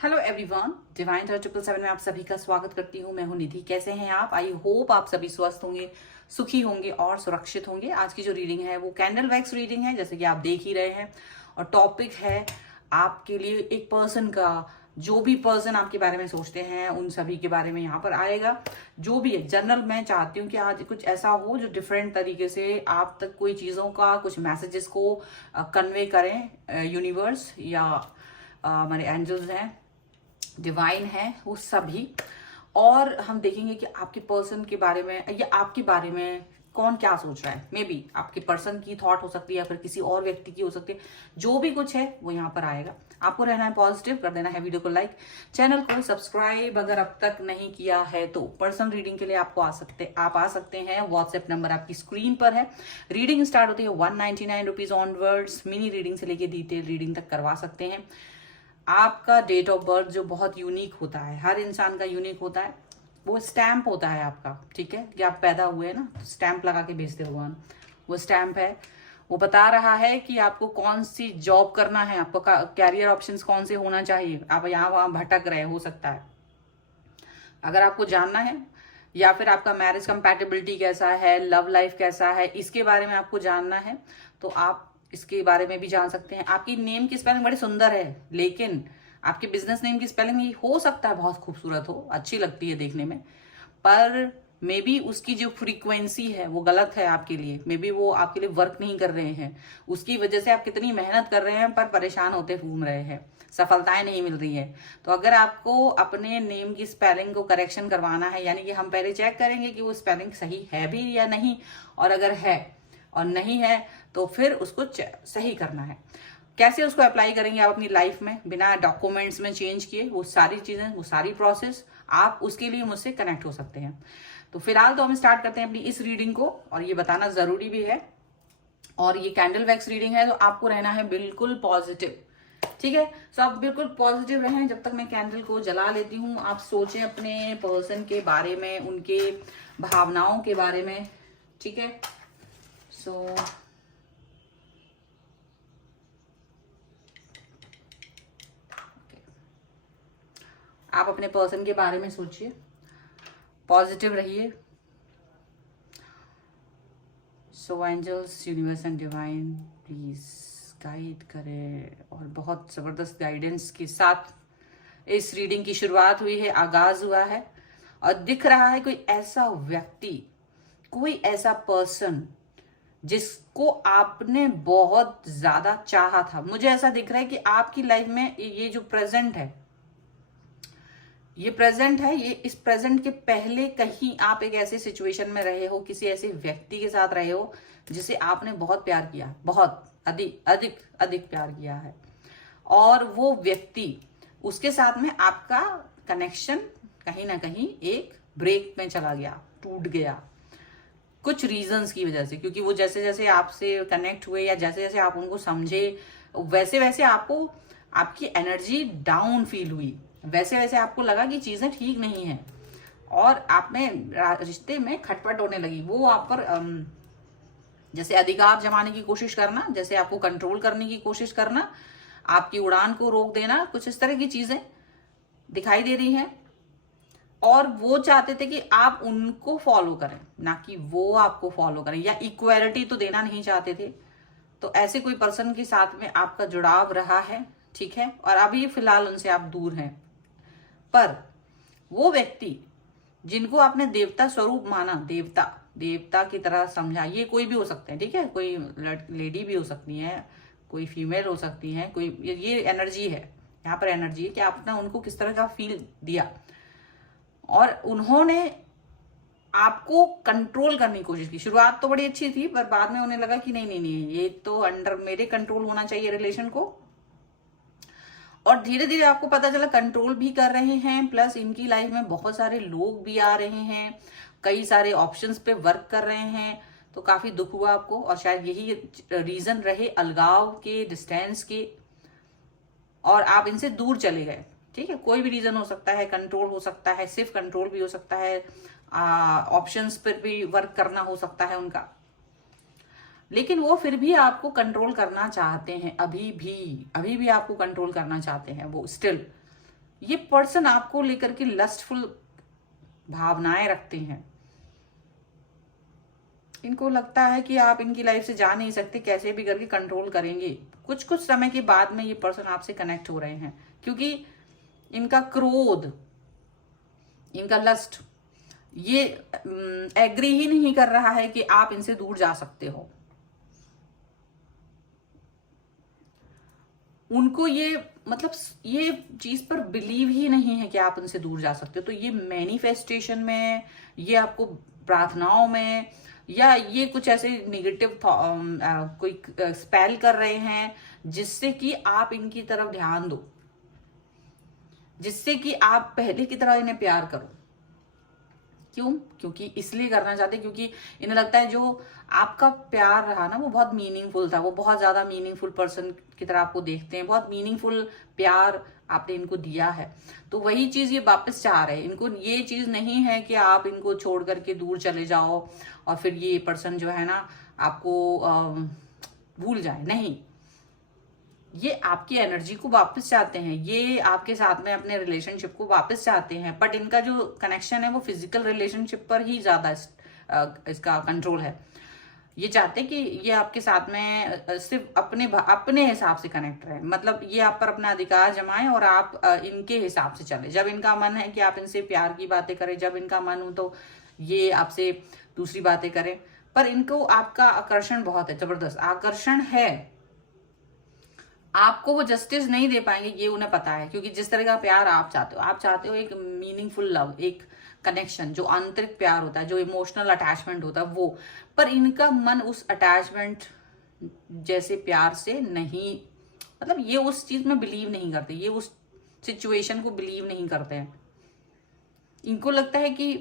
Hello everyone, divine 777 में आप सभी का स्वागत करती हूँ। मैं हूँ निधि। कैसे हैं आप? आई होप आप सभी स्वस्थ होंगे, सुखी होंगे और सुरक्षित होंगे। आज की जो रीडिंग है वो कैंडल वैक्स रीडिंग है, जैसे कि आप देख ही रहे हैं। और टॉपिक है आपके लिए एक पर्सन का, जो भी पर्सन आपके बारे में सोचते हैं उन सभी के बारे में यहाँ पर आएगा। जो भी है जनरल, मैं चाहती हूँ कि आज कुछ ऐसा हो जो डिफरेंट तरीके से आप तक कोई चीज़ों का, कुछ मैसेजेस को कन्वे करें। यूनिवर्स या हमारे एंजल्स हैं, डिवाइन है, वो सभी। और हम देखेंगे कि आपके पर्सन के बारे में या आपके बारे में कौन क्या सोच रहा है। मे बी आपके पर्सन की थॉट हो सकती है या फिर किसी और व्यक्ति की हो सकती है। जो भी कुछ है वो यहाँ पर आएगा। आपको रहना है पॉजिटिव, कर देना है वीडियो को लाइक, चैनल को सब्सक्राइब अगर अब तक नहीं किया है तो। पर्सनल रीडिंग के लिए आप आ सकते हैं। व्हाट्सएप नंबर आपकी स्क्रीन पर है। रीडिंग स्टार्ट होती है 199 रुपीज ऑनवर्ड्स। मिनी रीडिंग से लेके डिटेल रीडिंग तक करवा सकते हैं। आपका डेट ऑफ बर्थ जो बहुत यूनिक होता है, हर इंसान का यूनिक होता है, वो स्टैंप होता है आपका। ठीक है, कि आप पैदा हुए हैं ना, तो स्टैंप लगा के भेजते भगवान। वो स्टैंप है, वो बता रहा है कि आपको कौन सी जॉब करना है, आपको कैरियर ऑप्शंस कौन से होना चाहिए। आप यहाँ वहां भटक रहे हो सकता है, अगर आपको जानना है। या फिर आपका मैरिज कंपैटिबिलिटी कैसा है, लव लाइफ कैसा है, इसके बारे में आपको जानना है तो आप इसके बारे में भी जान सकते हैं। आपकी नेम की स्पेलिंग बड़ी सुंदर है, लेकिन आपके बिजनेस नेम की स्पेलिंग हो सकता है बहुत खूबसूरत हो, अच्छी लगती है देखने में, पर मे बी उसकी जो फ्रीक्वेंसी है वो गलत है आपके लिए। मे बी वो आपके लिए वर्क नहीं कर रहे हैं। उसकी वजह से आप कितनी मेहनत कर रहे हैं पर परेशान होते घूम रहे हैं, सफलताएं नहीं मिल रही है। तो अगर आपको अपने नेम की स्पेलिंग को करेक्शन करवाना है, यानी कि हम पहले चेक करेंगे कि वो स्पेलिंग सही है भी या नहीं, और अगर है और नहीं है तो फिर उसको सही करना है। कैसे उसको अप्लाई करेंगे आप अपनी लाइफ में बिना डॉक्यूमेंट्स में चेंज किए, वो सारी चीजें, वो सारी प्रोसेस, आप उसके लिए मुझसे कनेक्ट हो सकते हैं। तो फिलहाल तो हम स्टार्ट करते हैं अपनी इस रीडिंग को, और ये बताना जरूरी भी है। और ये कैंडल वैक्स रीडिंग है तो आपको रहना है बिल्कुल पॉजिटिव। ठीक है, तो आप बिल्कुल पॉजिटिव रहें जब तक मैं कैंडल को जला लेती हूँ। आप सोचें अपने पर्सन के बारे में, उनके भावनाओं के बारे में। ठीक है, सो आप अपने पर्सन के बारे में सोचिए, पॉजिटिव रहिए। So angels, universe and divine please guide करें। और बहुत ज़बरदस्त गाइडेंस के साथ इस रीडिंग की शुरुआत हुई है, आगाज हुआ है। और दिख रहा है कोई ऐसा व्यक्ति, कोई ऐसा पर्सन जिसको आपने बहुत ज्यादा चाहा था। मुझे ऐसा दिख रहा है कि आपकी लाइफ में ये जो प्रेजेंट है, ये प्रेजेंट है, ये इस प्रेजेंट के पहले कहीं आप एक ऐसे सिचुएशन में रहे हो, किसी ऐसे व्यक्ति के साथ रहे हो जिसे आपने बहुत प्यार किया, बहुत अधिक अधिक अधिक प्यार किया है। और वो व्यक्ति, उसके साथ में आपका कनेक्शन कहीं ना कहीं एक ब्रेक में चला गया, टूट गया कुछ रीजंस की वजह से। क्योंकि वो जैसे जैसे आपसे कनेक्ट हुए या जैसे जैसे आप उनको समझे, वैसे वैसे आपको आपकी एनर्जी डाउन फील हुई, वैसे वैसे आपको लगा कि चीजें ठीक नहीं है और आप में रिश्ते में खटपट होने लगी। वो आप पर जैसे अधिकार जमाने की कोशिश करना, जैसे आपको कंट्रोल करने की कोशिश करना, आपकी उड़ान को रोक देना, कुछ इस तरह की चीजें दिखाई दे रही हैं। और वो चाहते थे कि आप उनको फॉलो करें, ना कि वो आपको फॉलो करें, या इक्वालिटी तो देना नहीं चाहते थे। तो ऐसे कोई पर्सन के साथ में आपका जुड़ाव रहा है, ठीक है, और अभी फिलहाल उनसे आप दूर हैं। पर वो व्यक्ति जिनको आपने देवता स्वरूप माना, देवता देवता की तरह समझा, ये कोई भी हो सकते हैं। ठीक है, कोई लेडी भी हो सकती है, कोई फीमेल हो सकती है, कोई, ये एनर्जी है यहाँ पर। एनर्जी है कि आपने उनको किस तरह का फील दिया, और उन्होंने आपको कंट्रोल करने की कोशिश की। शुरुआत तो बड़ी अच्छी थी, पर बाद में उन्हें लगा कि नहीं नहीं नहीं, ये तो अंडर मेरे कंट्रोल होना चाहिए रिलेशन को। और धीरे धीरे आपको पता चला कंट्रोल भी कर रहे हैं, प्लस इनकी लाइफ में बहुत सारे लोग भी आ रहे हैं, कई सारे ऑप्शंस पे वर्क कर रहे हैं। तो काफी दुख हुआ आपको, और शायद यही रीजन रहे अलगाव के, डिस्टेंस के, और आप इनसे दूर चले गए। ठीक है, कोई भी रीजन हो सकता है, कंट्रोल हो सकता है, सिर्फ कंट्रोल भी हो सकता है, ऑप्शंस पर भी वर्क करना हो सकता है उनका। लेकिन वो फिर भी आपको कंट्रोल करना चाहते हैं, अभी भी आपको कंट्रोल करना चाहते हैं वो स्टिल। ये पर्सन आपको लेकर के लस्टफुल भावनाएं रखते हैं। इनको लगता है कि आप इनकी लाइफ से जा नहीं सकते, कैसे भी करके कंट्रोल करेंगे। कुछ कुछ समय के बाद में ये पर्सन आपसे कनेक्ट हो रहे हैं, क्योंकि इनका क्रोध, इनका लस्ट, ये एग्री ही नहीं कर रहा है कि आप इनसे दूर जा सकते हो। उनको ये मतलब ये चीज पर बिलीव ही नहीं है कि आप उनसे दूर जा सकते हो। तो ये मैनिफेस्टेशन में, ये आपको प्रार्थनाओं में, या ये कुछ ऐसे निगेटिव कोई स्पेल कर रहे हैं जिससे कि आप इनकी तरफ ध्यान दो, जिससे कि आप पहले की तरह इन्हें प्यार करो। क्यों? क्योंकि इसलिए करना चाहते हैं क्योंकि इन्हें लगता है जो आपका प्यार रहा ना वो बहुत मीनिंगफुल था, वो बहुत ज्यादा मीनिंगफुल पर्सन की तरह आपको देखते हैं, बहुत मीनिंगफुल प्यार आपने इनको दिया है। तो वही चीज ये वापस चाह रहे हैं। इनको ये चीज नहीं है कि आप इनको छोड़ करके दूर चले जाओ और फिर ये पर्सन जो है ना आपको भूल जाए। नहीं, ये आपकी एनर्जी को वापस चाहते हैं, ये आपके साथ में अपने रिलेशनशिप को वापस चाहते हैं। बट इनका जो कनेक्शन है वो फिजिकल रिलेशनशिप पर ही ज्यादा इसका कंट्रोल है। ये चाहते हैं कि ये आपके साथ में सिर्फ अपने हिसाब से कनेक्ट रहे, मतलब ये आप पर अपना अधिकार जमाएं और आप इनके हिसाब से चले। जब इनका मन है कि आप इनसे प्यार की बातें करें, जब इनका मन हो तो ये आपसे दूसरी बातें करें। पर इनको आपका आकर्षण बहुत है, जबरदस्त आकर्षण है। आपको वो जस्टिस नहीं दे पाएंगे, ये उन्हें पता है, क्योंकि जिस तरह का प्यार आप चाहते हो एक मीनिंगफुल लव, एक कनेक्शन, जो आंतरिक प्यार होता है, जो इमोशनल अटैचमेंट होता है वो। पर इनका मन उस अटैचमेंट जैसे प्यार से नहीं, मतलब ये उस चीज में बिलीव नहीं करते, ये उस सिचुएशन को बिलीव नहीं करते हैं। इनको लगता है कि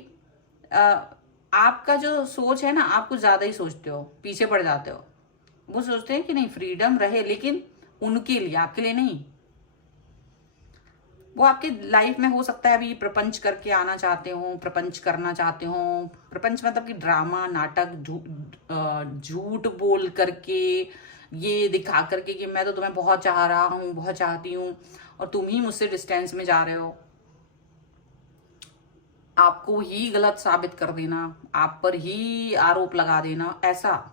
आपका जो सोच है ना, आप कुछ ज्यादा ही सोचते हो, पीछे पड़ जाते हो। वो सोचते हैं कि नहीं, फ्रीडम रहे, लेकिन उनके लिए, आपके लिए नहीं। वो आपके लाइफ में हो सकता है अभी प्रपंच करके आना चाहते हो, प्रपंच करना चाहते हो। प्रपंच मतलब कि ड्रामा, नाटक, झूठ बोल करके, ये दिखा करके कि मैं तो तुम्हें बहुत चाह रहा हूं, बहुत चाहती हूं, और तुम ही मुझसे डिस्टेंस में जा रहे हो। आपको ही गलत साबित कर देना, आप पर ही आरोप लगा देना, ऐसा।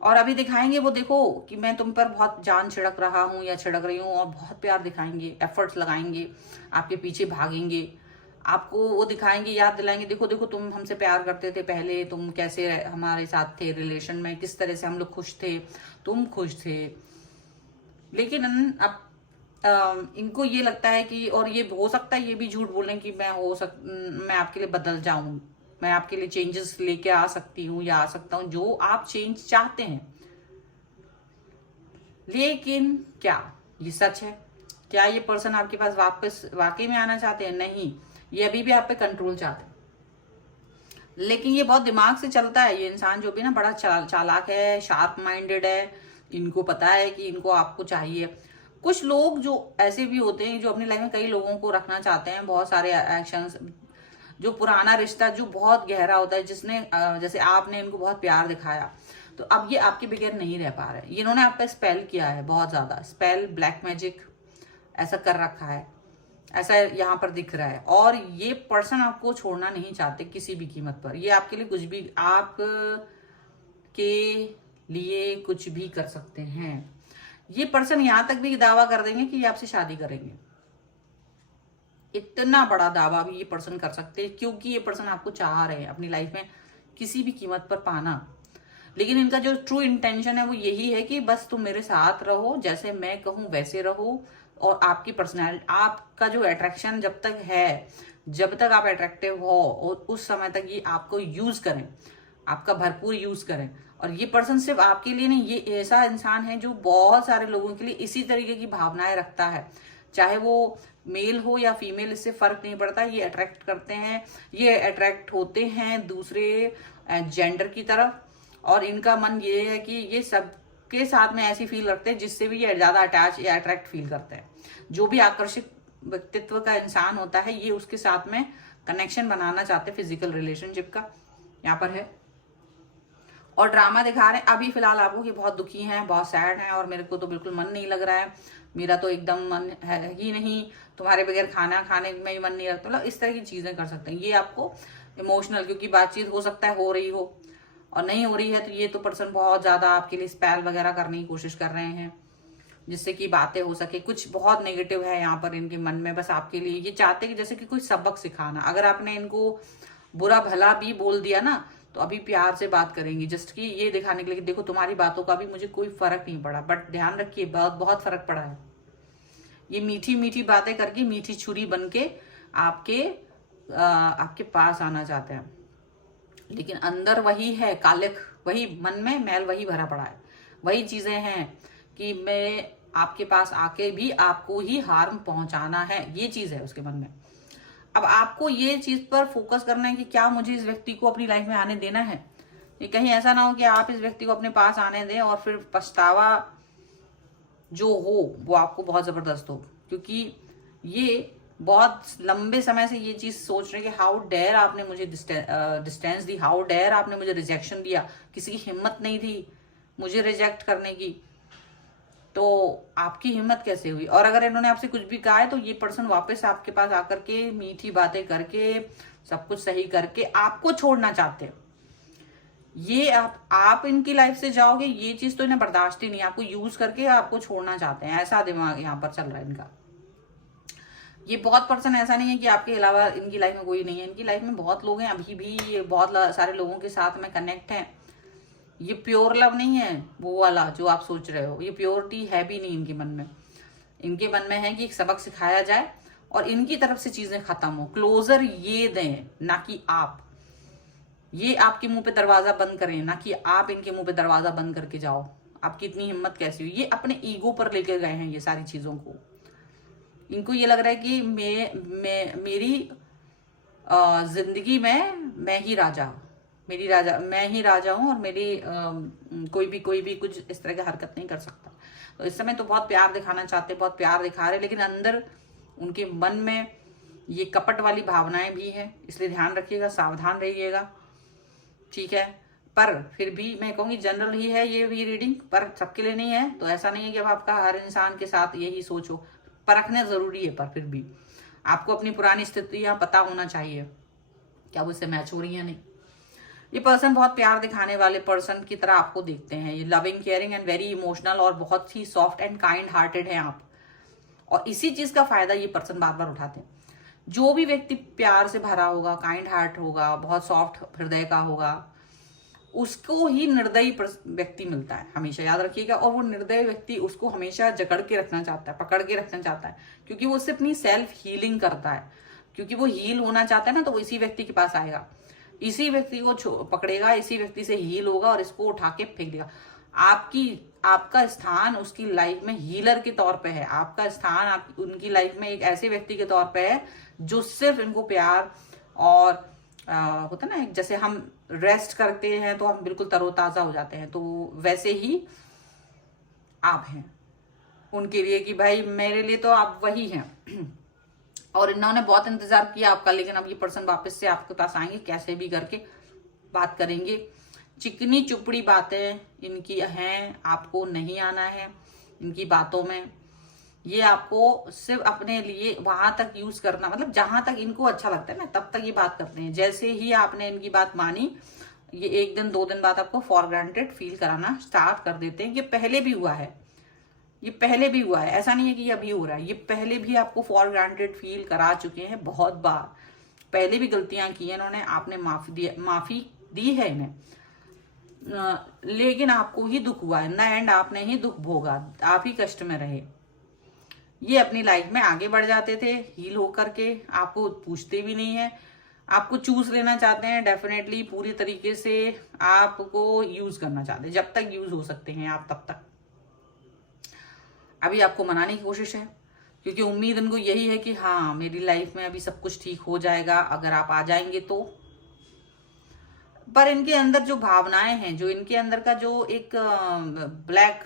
और अभी दिखाएंगे वो, देखो कि मैं तुम पर बहुत जान छिड़क रहा हूं या छिड़क रही हूं, और बहुत प्यार दिखाएंगे, एफर्ट्स लगाएंगे, आपके पीछे भागेंगे, आपको वो दिखाएंगे, याद दिलाएंगे, देखो देखो तुम हमसे प्यार करते थे पहले, तुम कैसे हमारे साथ थे रिलेशन में, किस तरह से हम लोग खुश थे, तुम खुश थे। लेकिन अब इनको ये लगता है कि, और ये हो सकता है ये भी झूठ बोलें कि मैं आपके लिए बदल जाऊं, मैं आपके लिए चेंजेस लेके आ सकती हूँ या आ सकता हूँ, जो आप चेंज चाहते हैं। लेकिन क्या ये सच है? क्या ये पर्सन आपके पास वापस वाकई में आना चाहते हैं? नहीं, ये अभी भी आप पे कंट्रोल चाहते हैं। लेकिन ये बहुत दिमाग से चलता है, ये इंसान जो भी ना बड़ा चालाक है, शार्प माइंडेड है। इनको पता है कि इनको आपको चाहिए। कुछ लोग जो ऐसे भी होते हैं जो अपनी लाइफ में कई लोगों को रखना चाहते हैं, बहुत सारे एक्शंस, जो पुराना रिश्ता जो बहुत गहरा होता है, जिसने जैसे आपने इनको बहुत प्यार दिखाया, तो अब ये आपके बगैर नहीं रह पा रहे। इन्होंने आप पे स्पेल किया है, बहुत ज्यादा स्पेल, ब्लैक मैजिक ऐसा कर रखा है, ऐसा यहाँ पर दिख रहा है। और ये पर्सन आपको छोड़ना नहीं चाहते किसी भी कीमत पर। ये आपके लिए कुछ भी, आप के लिए कुछ भी कर सकते हैं। ये पर्सन यहां तक भी दावा कर देंगे कि ये आपसे शादी करेंगे। इतना बड़ा दावा भी ये पर्सन कर सकते हैं, क्योंकि ये पर्सन आपको चाह रहे हैं अपनी लाइफ में किसी भी कीमत पर पाना। लेकिन इनका जो ट्रू इंटेंशन है वो यही है कि बस तुम मेरे साथ रहो, जैसे मैं कहूं वैसे रहो, और आपकी पर्सनैलिटी, आपका जो अट्रैक्शन जब तक है, जब तक आप अट्रैक्टिव हो, और उस समय तक ये आपको यूज करें, आपका भरपूर यूज करें। और ये पर्सन सिर्फ आपके लिए नहीं, ये ऐसा इंसान है जो बहुत सारे लोगों के लिए इसी तरीके की भावनाएं रखता है, चाहे वो मेल हो या फीमेल, इससे फर्क नहीं पड़ता। ये अट्रैक्ट करते हैं, ये अट्रैक्ट होते हैं दूसरे जेंडर की तरफ, और इनका मन ये है कि ये सबके साथ में ऐसी फील रखते हैं जिससे भी ये ज्यादा अटैच या अट्रैक्ट फील करते हैं। जो भी आकर्षित व्यक्तित्व का इंसान होता है, ये उसके साथ में कनेक्शन बनाना चाहते हैं, फिजिकल रिलेशनशिप का यहाँ पर है। और ड्रामा दिखा रहे हैं अभी फिलहाल आपको कि बहुत दुखी हैं, बहुत सैड हैं और मेरे को तो बिल्कुल मन नहीं लग रहा है, मेरा तो एकदम मन है ही नहीं, तुम्हारे बगैर खाना खाने में ही मन नहीं लगता। मतलब इस तरह की चीजें कर सकते हैं ये आपको इमोशनल, क्योंकि बातचीत हो सकता है हो रही हो और नहीं हो रही है, तो ये तो पर्सन बहुत ज्यादा आपके लिए स्पेल वगैरह करने की कोशिश कर रहे हैं जिससे कि बातें हो सके। कुछ बहुत नेगेटिव है यहाँ पर इनके मन में, बस आपके लिए ये चाहते कि जैसे कि कोई सबक सिखाना। अगर आपने इनको बुरा भला भी बोल दिया ना तो अभी प्यार से बात करेंगी, जस्ट कि ये दिखाने के लिए कि देखो तुम्हारी बातों का भी मुझे कोई फर्क नहीं पड़ा, बट ध्यान रखिए बहुत बहुत फर्क पड़ा है। ये मीठी मीठी बातें करके मीठी छुरी बन के आपके पास आना चाहते हैं, लेकिन अंदर वही है कालिख, वही मन में मैल वही भरा पड़ा है, वही चीजें हैं कि मैं आपके पास आके भी आपको ही हार्म पहुंचाना है, ये चीज है उसके मन में। अब आपको ये चीज पर फोकस करना है कि क्या मुझे इस व्यक्ति को अपनी लाइफ में आने देना है। ये कहीं ऐसा ना हो कि आप इस व्यक्ति को अपने पास आने दें और फिर पछतावा जो हो वो आपको बहुत जबरदस्त हो, क्योंकि ये बहुत लंबे समय से ये चीज सोच रहे हैं कि हाउ डेयर आपने मुझे डिस्टेंस दी, हाउ डेयर आपने मुझे रिजेक्शन दिया, किसी की हिम्मत नहीं थी मुझे रिजेक्ट करने की, तो आपकी हिम्मत कैसे हुई। और अगर इन्होंने आपसे कुछ भी कहा है तो ये पर्सन वापस आपके पास आकर के मीठी बातें करके सब कुछ सही करके आपको छोड़ना चाहते हैं। ये आप इनकी लाइफ से जाओगे ये चीज तो इन्हें बर्दाश्त ही नहीं, आपको यूज करके आपको छोड़ना चाहते हैं, ऐसा दिमाग यहाँ पर चल रहा है इनका। ये बहुत पर्सन ऐसा नहीं है कि आपके अलावा इनकी लाइफ में कोई नहीं है, इनकी लाइफ में बहुत लोग हैं अभी भी, ये बहुत सारे लोगों के साथ में कनेक्ट हैं। ये प्योर लव नहीं है वो वाला जो आप सोच रहे हो, ये प्योरिटी है भी नहीं इनके मन में। इनके मन में है कि एक सबक सिखाया जाए और इनकी तरफ से चीजें खत्म हो, क्लोजर ये दें ना कि आप ये आपके मुंह पे दरवाजा बंद करें, ना कि आप इनके मुंह पे दरवाजा बंद करके जाओ। आपकी इतनी हिम्मत कैसी हुई। ये अपने ईगो पर लेके गए हैं ये सारी चीजों को। इनको ये लग रहा है कि मेरी जिंदगी में मैं ही राजा, मैं ही राजा हूं और मेरी कोई भी कुछ इस तरह की हरकत नहीं कर सकता। तो इस समय तो बहुत प्यार दिखाना चाहते, बहुत प्यार दिखा रहे, लेकिन अंदर उनके मन में ये कपट वाली भावनाएं भी हैं, इसलिए ध्यान रखिएगा, सावधान रहिएगा, ठीक है। पर फिर भी मैं कहूंगी जनरल ही है ये भी रीडिंग, पर सबके लिए नहीं है। तो ऐसा नहीं है कि अब आपका हर इंसान के साथ यही सोच हो, परखना जरूरी है, पर फिर भी आपको अपनी पुरानी स्थितियां पता होना चाहिए क्या वो इससे मैच हो रही है नहीं। ये पर्सन बहुत प्यार दिखाने वाले पर्सन की तरह आपको देखते हैं, ये loving, caring and very emotional और बहुत ही सॉफ्ट एंड काइंड हार्टेड हैं आप, और इसी चीज का फायदा ये पर्सन बार बार उठाते हैं। जो भी व्यक्ति प्यार से भरा होगा, काइंड हार्ट होगा, बहुत सॉफ्ट हृदय का होगा, उसको ही निर्दयी व्यक्ति मिलता है, हमेशा याद रखिएगा। और वो निर्दयी व्यक्ति उसको हमेशा जकड़ के रखना चाहता है, पकड़ के रखना चाहता है, क्योंकि वो उससे अपनी सेल्फ हीलिंग करता है, क्योंकि वो हील होना चाहता है ना, तो वो इसी व्यक्ति के पास आएगा, इसी व्यक्ति को पकड़ेगा, इसी व्यक्ति से हील होगा और इसको उठा के फेंक देगा। आपका स्थान उसकी लाइफ में हीलर के तौर पे है, आपका स्थान उनकी लाइफ में एक ऐसे व्यक्ति के तौर पे है जो सिर्फ इनको प्यार और होता ना, जैसे हम रेस्ट करते हैं तो हम बिल्कुल तरोताजा हो जाते हैं, तो वैसे ही आप हैं उनके लिए कि भाई मेरे लिए तो आप वही हैं। और इन्होंने बहुत इंतजार किया आपका, लेकिन अब ये पर्सन वापस से आपके पास आएंगे, कैसे भी करके बात करेंगे। चिकनी चुपड़ी बातें इनकी हैं, आपको नहीं आना है इनकी बातों में। ये आपको सिर्फ अपने लिए वहां तक यूज करना, मतलब जहां तक इनको अच्छा लगता है ना तब तक ये बात करते हैं। जैसे ही आपने इनकी बात मानी, ये 1 दिन 2 दिन बाद आपको फॉर ग्रांटेड फील कराना स्टार्ट कर देते हैं। ये पहले भी हुआ है, ये पहले भी हुआ है, ऐसा नहीं है कि ये अभी हो रहा है, ये पहले भी आपको फॉर ग्रांटेड फील करा चुके हैं बहुत बार। पहले भी गलतियां की हैं इन्होंने, आपने माफी दी है इन्हें, लेकिन आपको ही दुख हुआ है ना, एंड आपने ही दुख भोगा, आप ही कष्ट में रहे। ये अपनी लाइफ में आगे बढ़ जाते थे हील होकर के, आपको पूछते भी नहीं है, आपको चूज लेना चाहते हैं डेफिनेटली, पूरी तरीके से आपको यूज करना चाहते हैं, जब तक यूज हो सकते हैं आप तब तक। अभी आपको मनाने की कोशिश है, क्योंकि उम्मीद इनको यही है कि हाँ मेरी लाइफ में अभी सब कुछ ठीक हो जाएगा अगर आप आ जाएंगे तो। पर इनके अंदर जो भावनाएं हैं, जो इनके अंदर का जो एक ब्लैक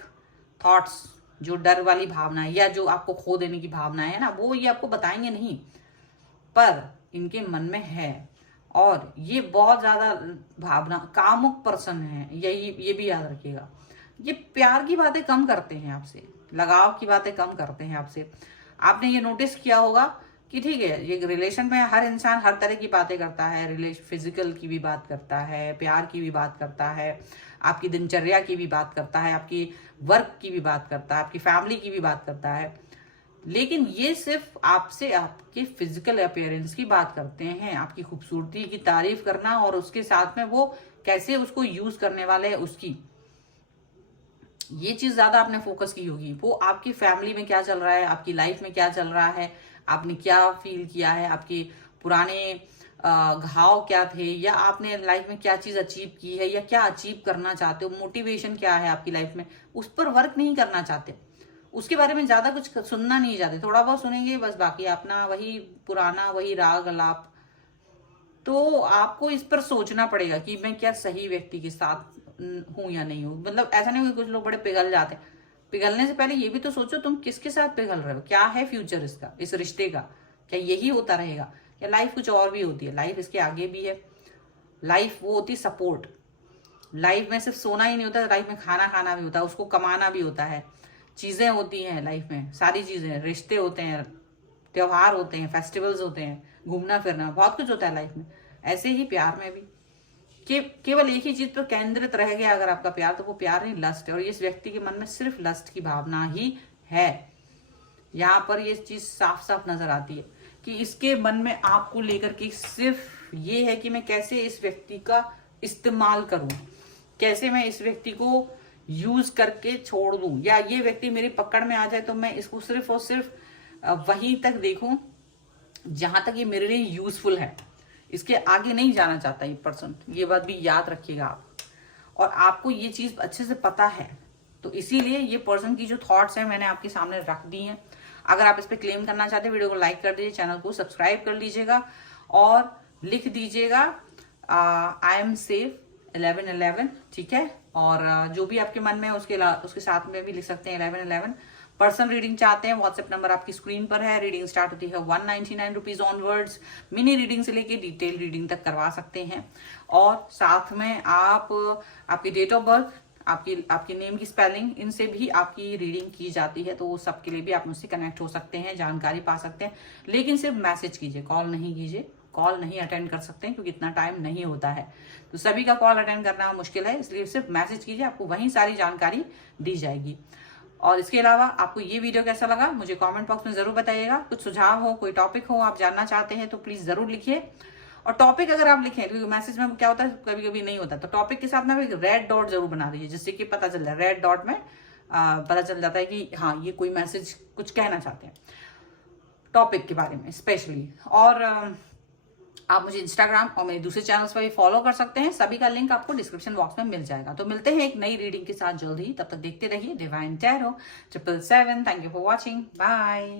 थॉट्स, जो डर वाली भावना है या जो आपको खो देने की भावना है ना, वो ये आपको बताएंगे नहीं, पर इनके मन में है और ये बहुत ज्यादा भावना कामुक पर्सन है, ये भी याद रखिएगा। ये प्यार की बातें कम करते हैं आपसे, लगाव की बातें कम करते हैं आपसे। आपने ये नोटिस किया होगा कि ठीक है, ये रिलेशन में हर इंसान हर तरह की बातें करता है, रिलेशन फिजिकल की भी बात करता है, प्यार की भी बात करता है, आपकी दिनचर्या की भी बात करता है, आपकी वर्क की भी बात करता है, आपकी फैमिली की भी बात करता है। लेकिन ये सिर्फ आपसे आपके फिजिकल अपीयरेंस की बात करते हैं, आपकी खूबसूरती की तारीफ करना और उसके साथ में वो कैसे उसको यूज करने वाले है उसकी, ये चीज ज्यादा आपने फोकस की होगी। वो आपकी फैमिली में क्या चल रहा है, आपकी लाइफ में क्या चल रहा है, आपने क्या फील किया है, आपके पुराने घाव क्या थे, या आपने लाइफ में क्या चीज अचीव की है, या क्या अचीव करना चाहते हो, मोटिवेशन क्या है आपकी लाइफ में, उस पर वर्क नहीं करना चाहते। उसके बारे में ज्यादा कुछ सुनना नहीं चाहते, थोड़ा बहुत सुनेंगे बस, बाकी अपना वही पुराना वही राग अलाप। तो आपको इस पर सोचना पड़ेगा कि मैं क्या सही व्यक्ति के साथ हूं या नहीं हूं। मतलब ऐसा नहीं हो कि कुछ लोग बड़े पिघल जाते हैं। पिघलने से पहले ये भी तो सोचो तुम किसके साथ पिघल रहे हो, क्या है फ्यूचर इसका, इस रिश्ते का, क्या यही होता रहेगा, या लाइफ कुछ और भी होती है, लाइफ इसके आगे भी है। लाइफ वो होती सपोर्ट। लाइफ में सिर्फ सोना ही नहीं होता, लाइफ में खाना खाना भी होता है, उसको कमाना भी होता है, चीजें होती हैं लाइफ में, सारी चीजें, रिश्ते होते हैं, त्योहार होते हैं, फेस्टिवल्स होते हैं, घूमना फिरना, बहुत कुछ होता है लाइफ में। ऐसे ही प्यार में भी केवल एक ही चीज पर केंद्रित रह गया अगर आपका प्यार, तो वो प्यार नहीं, लस्ट है। और इस व्यक्ति के मन में सिर्फ लस्ट की भावना ही है। यहाँ पर ये चीज साफ साफ नजर आती है कि इसके मन में आपको लेकर के सिर्फ ये है कि मैं कैसे इस व्यक्ति का इस्तेमाल करूं, कैसे मैं इस व्यक्ति को यूज करके छोड़ दूं, या ये व्यक्ति मेरी पकड़ में आ जाए तो मैं इसको सिर्फ और सिर्फ वहीं तक देखूं जहां तक ये मेरे लिए यूजफुल है। इसके आगे नहीं जाना चाहता ये पर्सन, ये बात भी याद रखिएगा आप। और आपको ये चीज अच्छे से पता है, तो इसीलिए ये पर्सन की जो थॉट्स है मैंने आपके सामने रख दी हैं। अगर आप इस पे क्लेम करना चाहते हैं, वीडियो को लाइक कर दीजिए, चैनल को सब्सक्राइब कर लीजिएगा और लिख दीजिएगा आई एम सेफ 1111, ठीक है। और जो भी आपके मन में है उसके साथ में भी लिख सकते हैं 1111। पर्सनल रीडिंग चाहते हैं, व्हाट्सएप नंबर आपकी स्क्रीन पर है। रीडिंग स्टार्ट होती है 199 रुपीज ऑनवर्ड्स। मिनी रीडिंग से लेके डिटेल रीडिंग तक करवा सकते हैं। और साथ में आप आपकी डेट ऑफ बर्थ, आपकी नेम की स्पेलिंग, इनसे भी आपकी रीडिंग की जाती है। तो सबके लिए भी आप मुझसे कनेक्ट हो सकते हैं, जानकारी पा सकते हैं। लेकिन सिर्फ मैसेज कीजिए, कॉल नहीं कीजिए। कॉल नहीं अटेंड कर सकते हैं क्योंकि इतना टाइम नहीं होता है, तो सभी का कॉल अटेंड करना मुश्किल है, इसलिए सिर्फ मैसेज कीजिए, आपको वहीं सारी जानकारी दी जाएगी। और इसके अलावा आपको ये वीडियो कैसा लगा मुझे कमेंट बॉक्स में जरूर बताइएगा। कुछ सुझाव हो, कोई टॉपिक हो आप जानना चाहते हैं तो प्लीज जरूर लिखिए। और टॉपिक अगर आप लिखें, क्योंकि मैसेज में क्या होता है कभी कभी नहीं होता, तो टॉपिक के साथ ना एक रेड डॉट जरूर बना दीजिए, जिससे कि पता चल जाए, रेड डॉट में पता चल जाता है कि हाँ ये कोई मैसेज कुछ कहना चाहते हैं टॉपिक के बारे में स्पेशली। और आप मुझे इंस्टाग्राम और मेरे दूसरे चैनल्स पर भी फॉलो कर सकते हैं, सभी का लिंक आपको डिस्क्रिप्शन बॉक्स में मिल जाएगा। तो मिलते हैं एक नई रीडिंग के साथ जल्द ही, तब तक देखते रहिए Divine Tarot 777। Thank you for watching, bye.